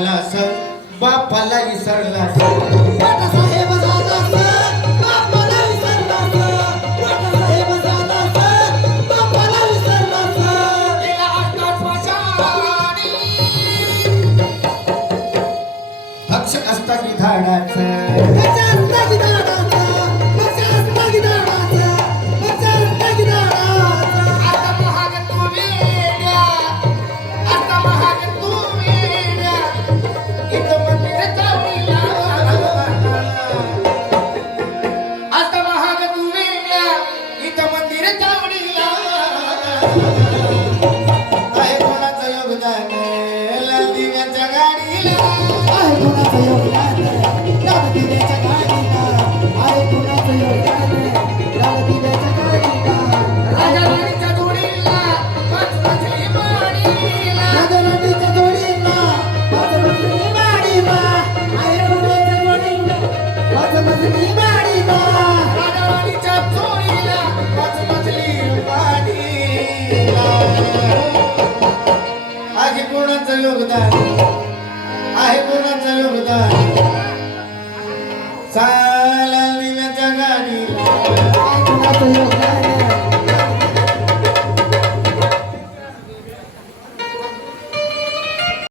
झालास बापाला विसरलास साहेब झालास बापाला विसरलास साहेब झालास बापाला विसरलास तिला असतात पाशाणी भक्ष असता की झाडाचं आता महाग तू वेड्या आता महाग तू वेड्या इथं मंदिर चावडीला आता महाग तू वेड्या इथं मंदिर चावडीला आहे कोणाचं योगदान लाल दिव्याच्या गाडीला राजा राणीच्या जोडीला पाच मछली माडीला राजा राणीच्या जोडीला पाच मछली माडीला आहे कोणाचं योगदान आहे कोणाचं योगदान साला दिव्याच्या गाडीला